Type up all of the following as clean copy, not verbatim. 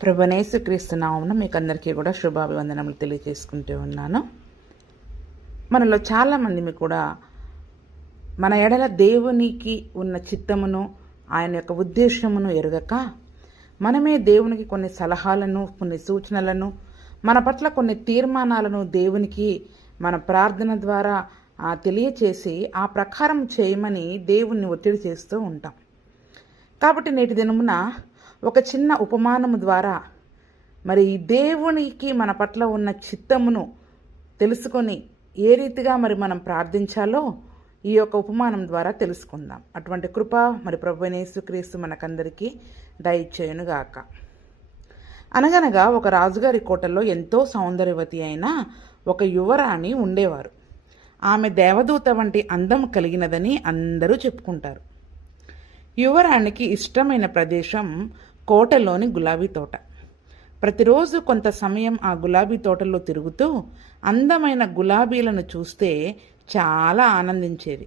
ప్రభునేసుక్రీస్తు నామమున మీకు అందరికీ కూడా శుభాభివందనములు తెలియజేసుకుంటూ ఉన్నాను. మనలో చాలామంది కూడా మన ఎడల దేవునికి ఉన్న చిత్తమును, ఆయన యొక్క ఉద్దేశమును ఎరుగక మనమే దేవునికి కొన్ని సలహాలను, కొన్ని సూచనలను, మన పట్ల కొన్ని తీర్మానాలను దేవునికి మన ప్రార్థన ద్వారా తెలియచేసి ఆ ప్రకారం చేయమని దేవుణ్ణి ఒత్తిడి చేస్తూ ఉంటాం. కాబట్టి నేటి దినమున ఒక చిన్న ఉపమానము ద్వారా మరి దేవునికి మన పట్ల ఉన్న చిత్తమును తెలుసుకొని ఏ రీతిగా మరి మనం ప్రార్థించాలో ఈ యొక్క ఉపమానం ద్వారా తెలుసుకుందాం. అటువంటి కృప మరి ప్రభువైన యేసుక్రీస్తు మనకందరికీ దయచేయునుగాక. అనగనగా ఒక రాజుగారి కోటలో ఎంతో సౌందర్యవతి అయిన ఒక యువరాణి ఉండేవారు. ఆమె దేవదూత వంటి అందం కలిగినదని అందరూ చెప్పుకుంటారు. యువరాణికి ఇష్టమైన ప్రదేశం కోటలోని గులాబీ తోట. ప్రతిరోజు కొంత సమయం ఆ గులాబీ తోటలో తిరుగుతూ అందమైన గులాబీలను చూస్తే చాలా ఆనందించేది.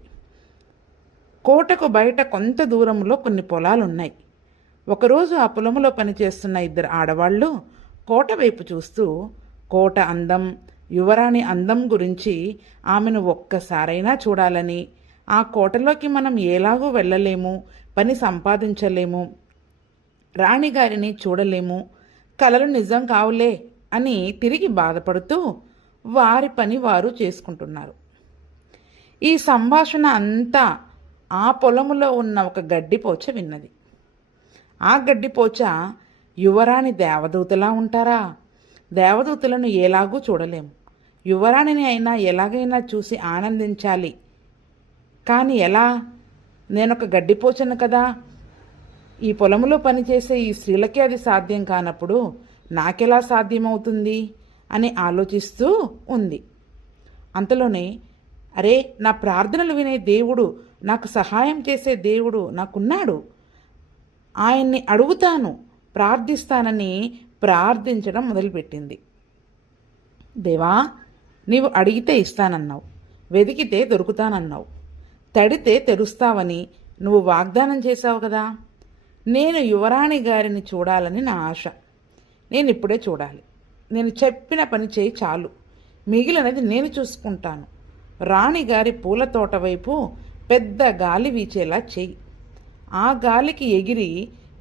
కోటకు బయట కొంత దూరంలో కొన్ని పొలాలున్నాయి. ఒకరోజు ఆ పొలంలో పనిచేస్తున్న ఇద్దరు ఆడవాళ్ళు కోట వైపు చూస్తూ కోట అందం, యువరాణి అందం గురించి ఆమెను ఒక్కసారైనా చూడాలని, ఆ కోటలోకి మనం ఎలాగూ వెళ్ళలేము, పని సంపాదించలేము, రాణిగారిని చూడలేము, కలలు నిజం కావులే అని తిరిగి బాధపడుతూ వారి పని వారు చేసుకుంటున్నారు. ఈ సంభాషణ అంతా ఆ పొలములో ఉన్న ఒక గడ్డిపోచ విన్నది. ఆ గడ్డిపోచ, యువరాణి దేవదూతలా ఉంటారా? దేవదూతలను ఎలాగూ చూడలేము, యువరాణిని అయినా ఎలాగైనా చూసి ఆనందించాలి, కానీ ఎలా? నేనొక గడ్డిపోచను కదా, ఈ పొలంలో పనిచేసే ఈ స్త్రీలకే అది సాధ్యం కానప్పుడు నాకెలా సాధ్యమవుతుంది అని ఆలోచిస్తూ ఉంది. అంతలోనే, అరే, నా ప్రార్థనలు వినే దేవుడు, నాకు సహాయం చేసే దేవుడు నాకున్నాడు, ఆయన్ని అడుగుతాను, ప్రార్థిస్తానని ప్రార్థించడం మొదలుపెట్టింది. దేవా, నీవు అడిగితే ఇస్తానన్నావు, వెతికితే దొరుకుతానన్నావు, తడితే తెరుస్తావని నువ్వు వాగ్దానం చేశావు కదా. నేను యువరాణి గారిని చూడాలని నా ఆశ. నేను ఇప్పుడే చూడాలి. నేను చెప్పిన పని చేయి చాలు, మిగిలినది నేను చూసుకుంటాను. రాణిగారి పూల తోట వైపు పెద్ద గాలి వీచేలా చెయ్యి. ఆ గాలికి ఎగిరి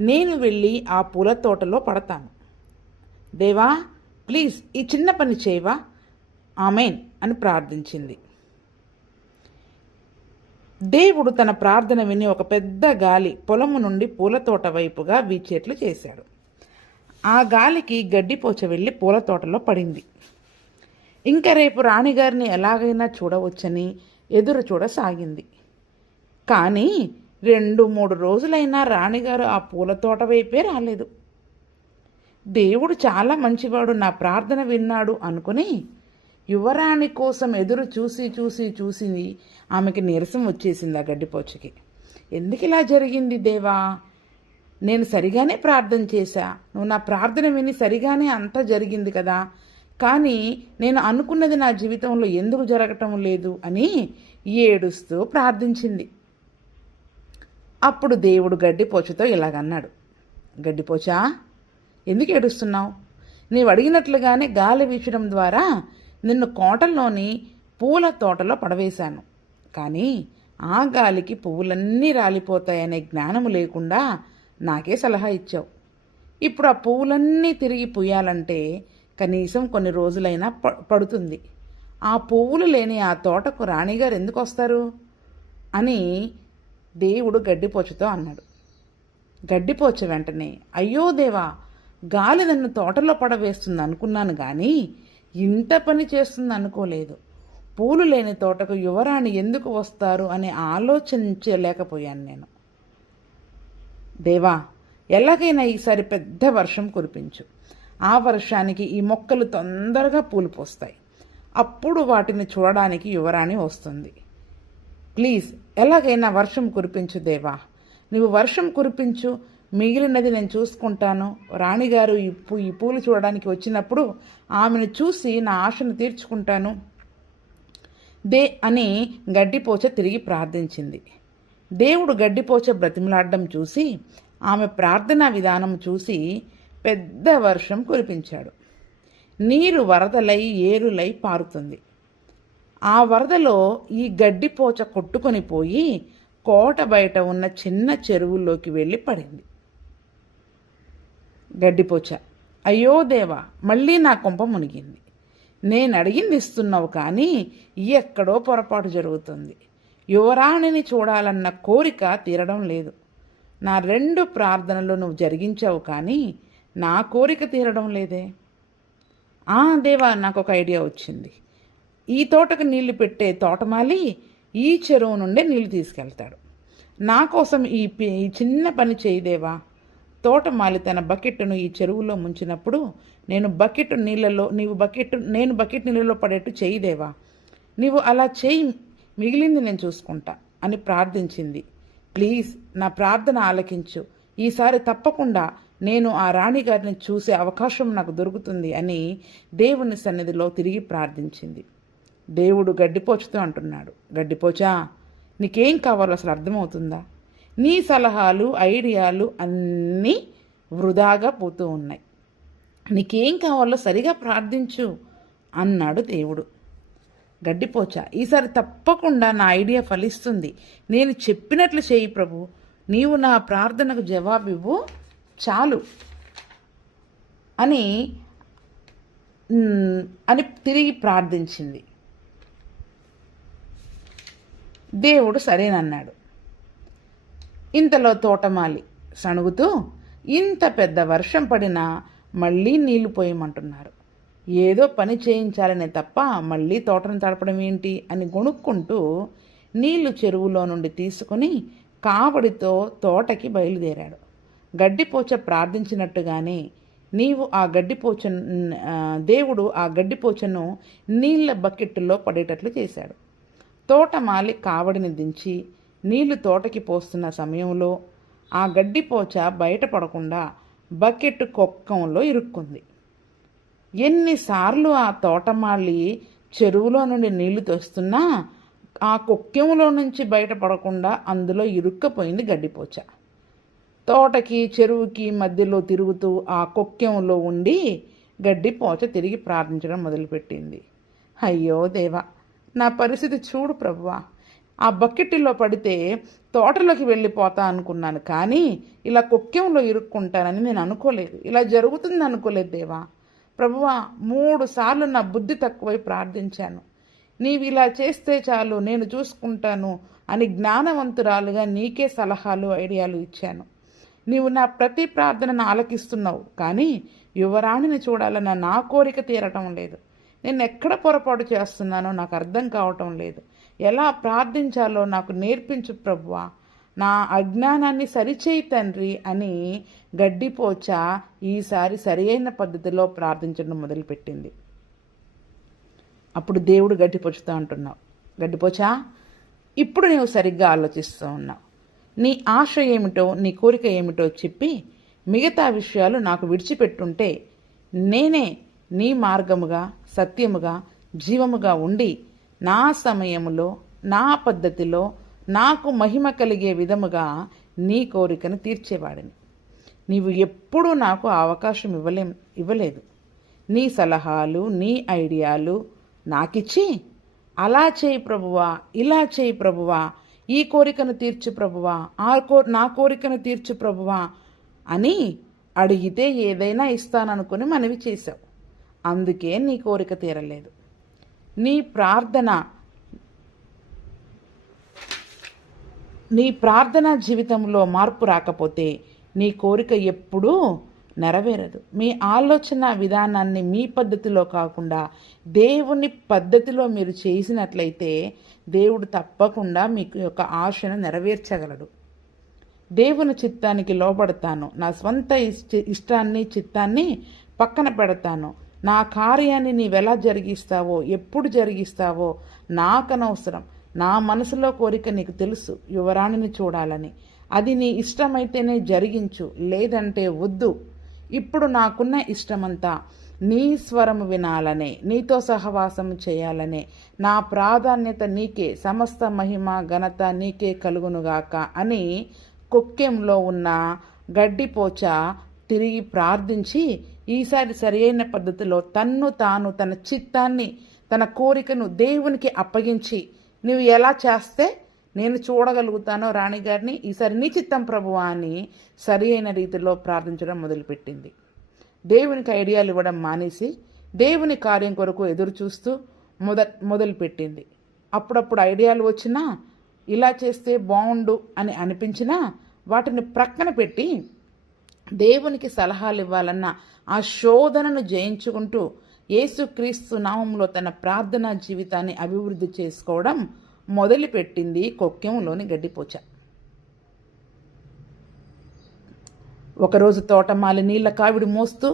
నేను వెళ్ళి ఆ పూల తోటలో పడతాను. దేవా, ప్లీజ్ ఈ చిన్న పని చేయవా? ఆమెన్ అని ప్రార్థించింది. దేవుడు తన ప్రార్థన విని ఒక పెద్ద గాలి పొలము నుండి పూలతోట వైపుగా వీచేట్లు చేశాడు. ఆ గాలికి గడ్డిపోచ వెళ్ళి పూలతోటలో పడింది. ఇంకా రేపు రాణిగారిని ఎలాగైనా చూడవచ్చని ఎదురు చూడసాగింది. కానీ 2-3 రోజులైనా రాణిగారు ఆ పూలతోట వైపే రాలేదు. దేవుడు చాలా మంచివాడు, నా ప్రార్థన విన్నాడు అనుకుని యువరాణి కోసం ఎదురు చూసి చూసి చూసి ఆమెకి నీరసం వచ్చేసింది ఆ గడ్డిపోచకి. ఎందుకు ఇలా జరిగింది దేవా? నేను సరిగానే ప్రార్థన చేశా, నువ్వు నా ప్రార్థన విని సరిగానే అంతా జరిగింది కదా, కానీ నేను అనుకున్నది నా జీవితంలో ఎందుకు జరగటం లేదు అని ఏడుస్తూ ప్రార్థించింది. అప్పుడు దేవుడు గడ్డిపోచతో ఇలాగన్నాడు, గడ్డిపోచా, ఎందుకు ఏడుస్తున్నావు? నీవు అడిగినట్లుగానే గాలి వీచడం ద్వారా నిన్ను కోటల్లోని పూల తోటలో పడవేశాను, కానీ ఆ గాలికి పువ్వులన్నీ రాలిపోతాయనే జ్ఞానము లేకుండా నాకే సలహా ఇచ్చావు. ఇప్పుడు ఆ పువ్వులన్నీ తిరిగి పూయాలంటే కనీసం కొన్ని రోజులైనా పడుతుంది. ఆ పువ్వులు లేని ఆ తోటకు రాణిగారు ఎందుకు వస్తారు అని దేవుడు గడ్డిపోచతో అన్నాడు. గడ్డిపోచ వెంటనే, అయ్యో దేవా, గాలి నన్ను తోటలో పడవేస్తుంది అనుకున్నాను, కానీ ఇంత పని చేస్తుంది అనుకోలేదు. పూలు లేని తోటకు యువరాణి ఎందుకు వస్తారు అని ఆలోచించలేకపోయాను నేను. దేవా, ఎలాగైనా ఈసారి పెద్ద వర్షం కురిపించు. ఆ వర్షానికి ఈ మొక్కలు తొందరగా పూలు పోస్తాయి. అప్పుడు వాటిని చూడడానికి యువరాణి వస్తుంది. ప్లీజ్, ఎలాగైనా వర్షం కురిపించు దేవా, నువ్వు వర్షం కురిపించు, మిగిలినది నేను చూసుకుంటాను. రాణిగారు ఈ పూలు చూడడానికి వచ్చినప్పుడు ఆమెను చూసి నా ఆశను తీర్చుకుంటాను అని గడ్డిపోచ తిరిగి ప్రార్థించింది. దేవుడు గడ్డిపోచ బ్రతిమలాడడం చూసి, ఆమె ప్రార్థనా విధానం చూసి పెద్ద వర్షం కురిపించాడు. నీరు వరదలై ఏరులై పారుతుంది. ఆ వరదలో ఈ గడ్డిపోచ కొట్టుకొని పోయి కోట బయట ఉన్న చిన్న చెరువుల్లోకి వెళ్ళి పడింది. గడ్డిపోచ, అయ్యో దేవా, మళ్ళీ నా కొంప మునిగింది. నేను అడిగింది ఇస్తున్నావు, కానీ ఎక్కడో పొరపాటు జరుగుతుంది. యువరాణిని చూడాలన్న కోరిక తీరడం లేదు. నా 2 ప్రార్థనలు నువ్వు జరిగించావు, కానీ నా కోరిక తీరడం లేదే. దేవా, నాకు ఒక ఐడియా వచ్చింది. ఈ తోటకు నీళ్లు పెట్టే తోటమాలి ఈ చెరువు నుండే నీళ్లు తీసుకెళ్తాడు. నా కోసం ఈ చిన్న పని చేయి దేవా. తోటమాలి తన బకెట్ను ఈ చెరువులో ముంచినప్పుడు నేను బకెట్ నీళ్ళలో పడేట్టు చేయి దేవా. నీవు అలా చేయి, మిగిలింది నేను చూసుకుంటా అని ప్రార్థించింది. ప్లీజ్, నా ప్రార్థన ఆలకించు. ఈసారి తప్పకుండా నేను ఆ రాణిగారిని చూసే అవకాశం నాకు దొరుకుతుంది అని దేవుని సన్నిధిలో తిరిగి ప్రార్థించింది. దేవుడు గడ్డిపోచుతో అంటున్నాడు, గడ్డిపోచా, నీకేం కావాలో అసలు అర్థమవుతుందా? నీ సలహాలు, ఐడియాలు అన్నీ వృధాగా పోతూ ఉన్నాయి. నీకేం కావాలో సరిగా ప్రార్థించు అన్నాడు దేవుడు. గడ్డిపోచ, ఈసారి తప్పకుండా నా ఐడియా ఫలిస్తుంది. నేను చెప్పినట్లు చేయి ప్రభు. నీవు నా ప్రార్థనకు జవాబివ్వు చాలు అని తిరిగి ప్రార్థించింది. దేవుడు సరేనన్నాడు. ఇంతలో తోటమాలి సణుగుతూ, ఇంత పెద్ద వర్షం పడినా మళ్ళీ నీళ్లు పోయమంటున్నారు. ఏదో పని చేయించాలనే తప్ప మళ్ళీ తోటను తడపడం ఏంటి అని గొణుక్కుంటూ నీళ్లు చెరువులో నుండి తీసుకుని కావడితో తోటకి బయలుదేరాడు. గడ్డిపోచ ప్రార్థించినట్టుగానే దేవుడు ఆ గడ్డిపోచను నీళ్ల బకెట్టులో పడేటట్లు చేశాడు. తోటమాలి కావడిని దించి నీళ్లు తోటకి పోస్తున్న సమయంలో ఆ గడ్డిపోచ బయటపడకుండా బకెట్ కొక్కంలో ఇరుక్కుంది. ఎన్నిసార్లు ఆ తోటమాలి చెరువులో నుండి నీళ్లు తెస్తున్నా ఆ కొక్కెంలో నుంచి బయటపడకుండా అందులో ఇరుక్కపోయింది గడ్డిపోచ. తోటకి చెరువుకి మధ్యలో తిరుగుతూ ఆ కొక్కెంలో ఉండి గడ్డిపోచ తిరిగి ప్రార్థించడం మొదలుపెట్టింది. అయ్యో దేవా, నా పరిస్థితి చూడు ప్రభువా. ఆ బకెట్లో పడితే తోటలోకి వెళ్ళిపోతా అనుకున్నాను, కానీ ఇలా కొక్కెంలో ఇరుక్కుంటానని నేను అనుకోలేదు. ఇలా జరుగుతుంది అనుకోలేదు దేవా. ప్రభువా, 3 సార్లు నా బుద్ధి తక్కువై ప్రార్థించాను. నీవు ఇలా చేస్తే చాలు, నేను చూసుకుంటాను అని జ్ఞానవంతురాలుగా నీకే సలహాలు, ఐడియాలు ఇచ్చాను. నీవు నా ప్రతి ప్రార్థనను ఆలకిస్తున్నావు, కానీ యువరాణిని చూడాలన్న నా కోరిక తీరటం లేదు. నేను ఎక్కడ పొరపాటు చేస్తున్నానో నాకు అర్థం కావటం లేదు. ఎలా ప్రార్థించాలో నాకు నేర్పించు ప్రభువా. నా అజ్ఞానాన్ని సరిచేయి తండ్రి అని గడ్డిపోచ ఈసారి సరియైన పద్ధతిలో ప్రార్థించడం మొదలుపెట్టింది. అప్పుడు దేవుడు గడ్డిపోచుతో అంటున్నావు, గడ్డిపోచా, ఇప్పుడు నీవు సరిగ్గా ఆలోచిస్తూ ఉన్నావు. నీ ఆశ ఏమిటో, నీ కోరిక ఏమిటో చెప్పి మిగతా విషయాలు నాకు విడిచిపెట్టుంటే నేనే నీ మార్గముగా, సత్యముగా, జీవముగా ఉండి నా సమయములో, నా పద్ధతిలో, నాకు మహిమ కలిగే విధముగా నీ కోరికను తీర్చేవాడిని. నీవు ఎప్పుడూ నాకు అవకాశం ఇవ్వలేదు. నీ సలహాలు, నీ ఐడియాలు నాకిచ్చి అలా చేయి ప్రభువా, ఇలా చేయి ప్రభువా, ఈ కోరికను తీర్చు ప్రభువా, నా కోరికను తీర్చు ప్రభువా అని అడిగితే ఏదైనా ఇస్తాననుకుని మనవి చేశావు. అందుకే నీ కోరిక తీరలేదు. నీ ప్రార్థనా జీవితంలో మార్పు రాకపోతే నీ కోరిక ఎప్పుడూ నెరవేరదు. మీ ఆలోచన విధానాన్ని మీ పద్ధతిలో కాకుండా దేవుని పద్ధతిలో మీరు చేసినట్లయితే దేవుడు తప్పకుండా మీకు యొక్క ఆశను నెరవేర్చగలడు. దేవుని చిత్తానికి లోబడతాను, నా స్వంత ఇష్టాన్ని, చిత్తాన్ని పక్కన పెడతాను. నా కార్యాన్ని నీవెలా జరిగిస్తావో, ఎప్పుడు జరిగిస్తావో నాకనవసరం. నా మనసులో కోరిక నీకు తెలుసు, యువరాణిని చూడాలని. అది నీ ఇష్టమైతేనే జరిగించు, లేదంటే వద్దు. ఇప్పుడు నాకున్న ఇష్టమంతా నీ స్వరము వినాలనే, నీతో సహవాసం చేయాలనే. నా ప్రాధాన్యత నీకే, సమస్త మహిమ ఘనత నీకే కలుగునుగాక అని కొక్కెంలో ఉన్న గడ్డిపోచ తిరిగి ప్రార్థించి ఈసారి సరైన పద్ధతిలో తన్ను తాను తన చిత్తాన్ని తన కోరికను దేవునికి అప్పగించి నువ్వు ఎలా చేస్తే నేను చూడగలుగుతానో రాణిగారిని, ఈసారి నీ చిత్తం ప్రభువా అని సరి అయిన రీతిలో ప్రార్థించడం మొదలుపెట్టింది. దేవునికి ఐడియాలు ఇవ్వడం మానేసి దేవుని కార్యం కొరకు ఎదురు చూస్తూ మొదలుపెట్టింది. అప్పుడప్పుడు ఐడియాలు వచ్చినా ఇలా చేస్తే బాగుండు అని అనిపించినా వాటిని ప్రక్కన పెట్టి దేవునికి సలహాలు ఇవ్వాలన్న ఆ శోధనను జయించుకుంటూ యేసుక్రీస్తు నామంలో తన ప్రార్థనా జీవితాన్ని అభివృద్ధి చేసుకోవడం మొదలుపెట్టింది కొక్కెంలోని గడ్డిపోచ. ఒకరోజు తోటమాలి నీళ్ల కావిడి మోస్తూ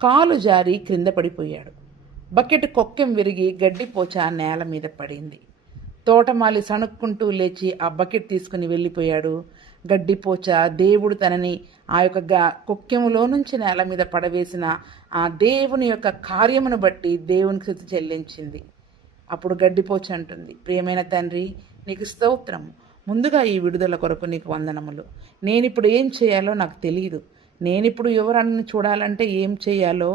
కాలు జారి క్రింద పడిపోయాడు. బకెట్ కొక్కెం విరిగి గడ్డిపోచ నేల మీద పడింది. తోటమాలి సణుక్కుంటూ లేచి ఆ బకెట్ తీసుకుని వెళ్ళిపోయాడు. గడ్డిపోచ దేవుడు తనని ఆ యొక్క కొక్కెములో నుంచి నేల మీద పడవేసిన ఆ దేవుని యొక్క కార్యమును బట్టి దేవునికి స్తుతి చెల్లించింది. అప్పుడు గడ్డిపోచ అంటుంది, ప్రియమైన తండ్రి, నీకు స్తోత్రము. ముందుగా ఈ విడుదల కొరకు నీకు వందనములు. నేనిప్పుడు ఏం చేయాలో నాకు తెలియదు. నేనిప్పుడు ఎవరన్నా చూడాలంటే ఏం చేయాలో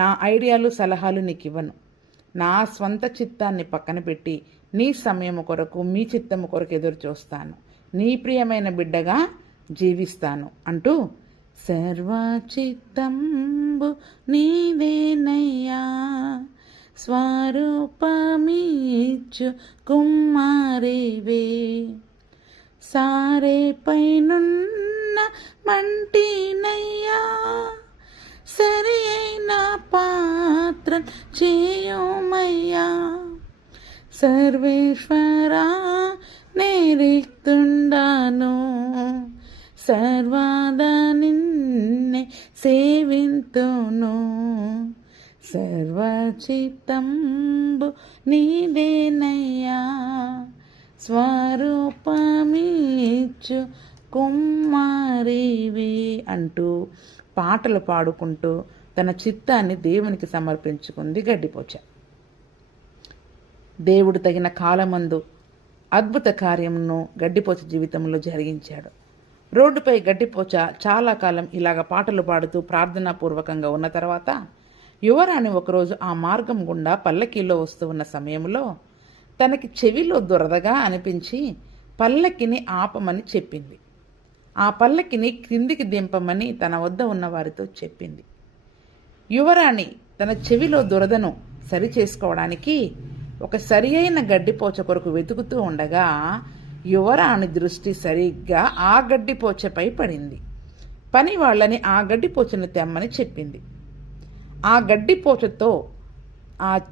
నా ఐడియాలు సలహాలు నీకు ఇవ్వను. నా స్వంత చిత్తాన్ని పక్కన పెట్టి నీ సమయము కొరకు మీ చిత్తము కొరకు ఎదురు చూస్తాను. నీ ప్రియమైన బిడ్డగా జీవిస్తాను అంటూ సర్వచిత్తంబు నీదేనయ్యా స్వరూపమిచ్చు కుమారివే సారే పైనున్న మంటినయ్యా సరి అయిన పాత్ర చేయుమయ్యా సర్వేశ్వరా నేరిక్తుండాను సర్వదా నిన్నే సేవింతును సర్వచిత్తంబు నీదేనయ్యా స్వరూపమిచ్చు కుమారివి అంటూ పాటలు పాడుకుంటూ తన చిత్తాన్ని దేవునికి సమర్పించుకుంది గడ్డిపోచ. దేవుడు తగిన కాలమందు అద్భుత కార్యమును గడ్డిపోచ జీవితంలో జరిగించాడు. రోడ్డుపై గడ్డిపోచ చాలా కాలం ఇలాగ పాటలు పాడుతూ ప్రార్థనాపూర్వకంగా ఉన్న తర్వాత యువరాణి ఒకరోజు ఆ మార్గం గుండా పల్లకీలో వస్తూ ఉన్న సమయంలో తనకి చెవిలో దురదగా అనిపించి పల్లకిని ఆపమని చెప్పింది. ఆ పల్లకిని క్రిందికి దింపమని తన వద్ద ఉన్న వారితో చెప్పింది. యువరాణి తన చెవిలో దురదను సరి చేసుకోవడానికి ఒక సరి అయిన గడ్డిపోచ కొరకు వెతుకుతూ ఉండగా యువరాణి దృష్టి సరిగ్గా ఆ గడ్డిపోచపై పడింది. పని వాళ్ళని ఆ గడ్డిపోచను తెమ్మని చెప్పింది. ఆ గడ్డిపోచతో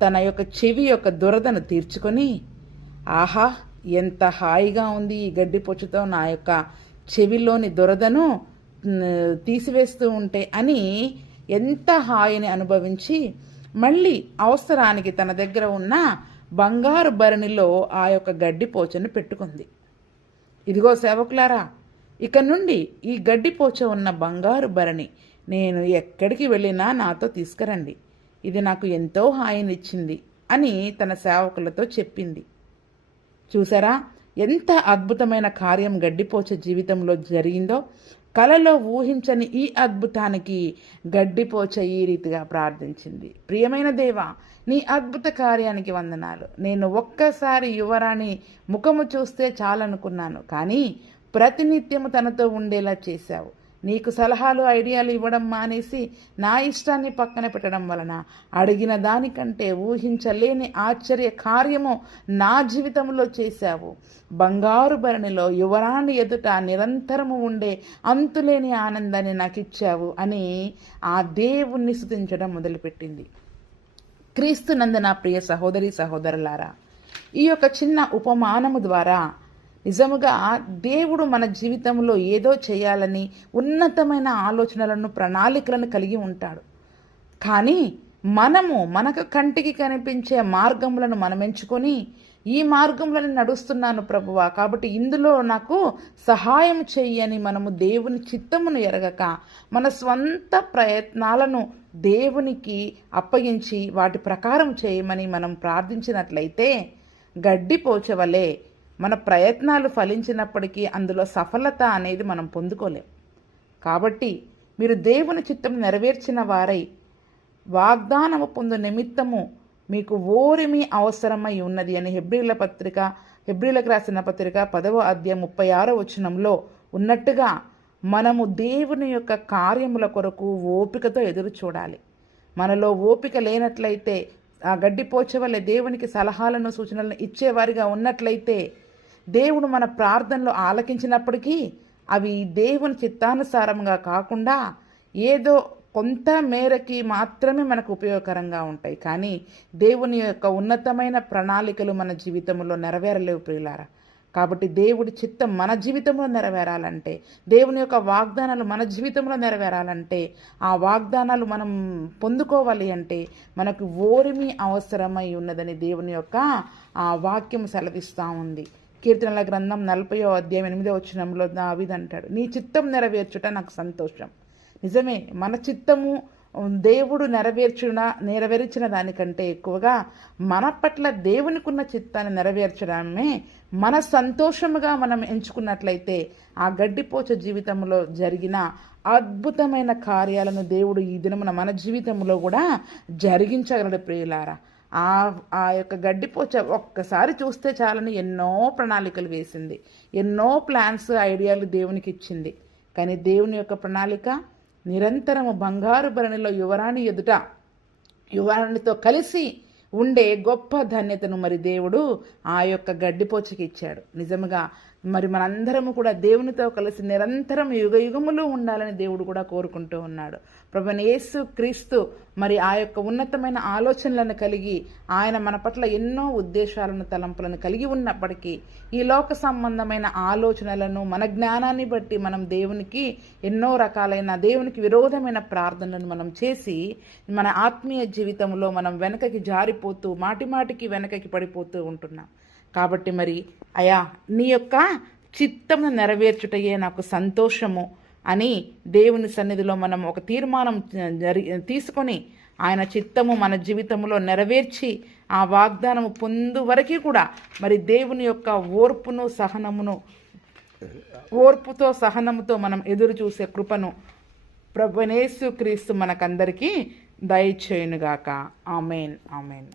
తన యొక్క చెవి యొక్క దురదను తీర్చుకొని, ఆహా ఎంత హాయిగా ఉంది ఈ గడ్డిపోచతో నా యొక్క చెవిలోని దురదను తీసివేస్తూ ఉంటే అని ఎంత హాయిని అనుభవించి మళ్ళీ అవసరానికి తన దగ్గర ఉన్న బంగారు భరణిలో ఆ యొక్క గడ్డిపోచను పెట్టుకుంది. ఇదిగో సేవకులారా, ఇక నుండి ఈ గడ్డిపోచ ఉన్న బంగారు భరణి నేను ఎక్కడికి వెళ్ళినా నాతో తీసుకురండి. ఇది నాకు ఎంతో హాయినిచ్చింది అని తన సేవకులతో చెప్పింది. చూసారా ఎంత అద్భుతమైన కార్యం గడ్డిపోచ జీవితంలో జరిగిందో. కలలో ఊహించని ఈ అద్భుతానికి గడ్డిపోచ ఈ రీతిగా ప్రార్థించింది. ప్రియమైన దేవా, నీ అద్భుత కార్యానికి వందనాలు. నేను ఒక్కసారి యువరాణి ముఖము చూస్తే చాలనుకున్నాను, కానీ ప్రతినిత్యము తనతో ఉండేలా చేశావు. నీకు సలహాలు ఐడియాలు ఇవ్వడం మానేసి నా ఇష్టాన్ని పక్కన పెట్టడం వలన అడిగిన దానికంటే ఊహించలేని ఆశ్చర్య కార్యము నా జీవితంలో చేశావు. బంగారు భరణిలో యువరాణి ఎదుట నిరంతరము ఉండే అంతులేని ఆనందాన్ని నాకు ఇచ్చావు అని ఆ దేవుణ్ణి స్తుతించడం మొదలుపెట్టింది. క్రీస్తునందు నా ప్రియ సహోదరి సహోదరులారా, ఈ యొక్క చిన్న ఉపమానము ద్వారా నిజముగా దేవుడు మన జీవితంలో ఏదో చేయాలని ఉన్నతమైన ఆలోచనలను ప్రణాళికలను కలిగి ఉంటాడు. కానీ మనకు కంటికి కనిపించే మార్గములను మనం ఎంచుకొని ఈ మార్గంలోనే నడుస్తున్నాను ప్రభువా, కాబట్టి ఇందులో నాకు సహాయం చెయ్యని మనము దేవుని చిత్తమును ఎరగక మన స్వంత ప్రయత్నాలను దేవునికి అప్పగించి వాటి ప్రకారం చేయమని మనం ప్రార్థించినట్లయితే గడ్డిపోచవలే మన ప్రయత్నాలు ఫలించినప్పటికీ అందులో సఫలత అనేది మనం పొందుకోలేం. కాబట్టి మీరు దేవుని చిత్తం నెరవేర్చిన వారై వాగ్దానము పొందు నిమిత్తము మీకు ఓరిమి అవసరమై ఉన్నది అని హెబ్రీలకు రాసిన పత్రిక 10వ అధ్యాయం 36వ వచనంలో ఉన్నట్టుగా మనము దేవుని యొక్క కార్యముల కొరకు ఓపికతో ఎదురు చూడాలి. మనలో ఓపిక లేనట్లయితే, ఆ గడ్డిపోచ వలె దేవునికి సలహాలను సూచనలను ఇచ్చేవారిగా ఉన్నట్లయితే, దేవుడు మన ప్రార్థనలు ఆలకించినప్పటికీ అవి దేవుని చిత్తానుసారంగా కాకుండా ఏదో కొంత మేరకి మాత్రమే మనకు ఉపయోగకరంగా ఉంటాయి. కానీ దేవుని యొక్క ఉన్నతమైన ప్రణాళికలు మన జీవితంలో నెరవేరలేవు ప్రియులారా. కాబట్టి దేవుడి చిత్తం మన జీవితంలో నెరవేరాలంటే, దేవుని యొక్క వాగ్దానాలు మన జీవితంలో నెరవేరాలంటే, ఆ వాగ్దానాలు మనం పొందుకోవాలి అంటే మనకు ఓరిమి అవసరమై ఉన్నదని దేవుని యొక్క ఆ వాక్యం సెలవిస్తూ ఉంది. కీర్తనల గ్రంథం 40వ అధ్యాయం 8వ వచనంలో దావీదు అంటాడు, నీ చిత్తం నెరవేర్చుట నాకు సంతోషం. నిజమే, మన చిత్తము దేవుడు నెరవేర్చిన దానికంటే ఎక్కువగా మన పట్ల దేవునికున్న చిత్తాన్ని నెరవేర్చడమే మన సంతోషముగా మనం ఎంచుకున్నట్లయితే ఆ గడ్డిపోచ జీవితంలో జరిగిన అద్భుతమైన కార్యాలను దేవుడు ఈ దినమున మన జీవితంలో కూడా జరిగించగలడు ప్రియులారా. ఆ యొక్క గడ్డిపోచ ఒక్కసారి చూస్తే చాలని ఎన్నో ప్రణాళికలు వేసింది, ఎన్నో ప్లాన్స్ ఐడియాలు దేవునికి ఇచ్చింది. కానీ దేవుని యొక్క ప్రణాళిక నిరంతరము బంగారు భరణిలో యువరాణితో కలిసి ఉండే గొప్ప ధన్యతను మరి దేవుడు ఆ యొక్క గడ్డిపోచకి ఇచ్చాడు. నిజముగా మరి మనందరము కూడా దేవునితో కలిసి నిరంతరం యుగయుగములు ఉండాలని దేవుడు కూడా కోరుకుంటూ ఉన్నాడు. ప్రభువైన యేసు క్రీస్తు మరి ఆ యొక్క ఉన్నతమైన ఆలోచనలను కలిగి ఆయన మన పట్ల ఎన్నో ఉద్దేశాలను తలంపులను కలిగి ఉన్నప్పటికీ ఈ లోక సంబంధమైన ఆలోచనలను మన జ్ఞానాన్ని బట్టి మనం దేవునికి ఎన్నో రకాలైన దేవునికి విరోధమైన ప్రార్థనలను మనం చేసి మన ఆత్మీయ జీవితంలో మనం వెనకకి జారిపోతూ మాటిమాటికి వెనకకి పడిపోతూ ఉంటున్నాం. కాబట్టి మరి అయా నీ యొక్క చిత్తమును నెరవేర్చుటయే నాకు సంతోషము అని దేవుని సన్నిధిలో మనం ఒక తీర్మానం తీసుకొని ఆయన చిత్తము మన జీవితంలో నెరవేర్చి ఆ వాగ్దానము పొందు వరకు కూడా మరి దేవుని యొక్క ఓర్పుతో సహనముతో మనం ఎదురు చూసే కృపను ప్రభువైన యేసు క్రీస్తు మనకందరికీ దయచేయునుగాక. ఆమేన్, ఆమేన్.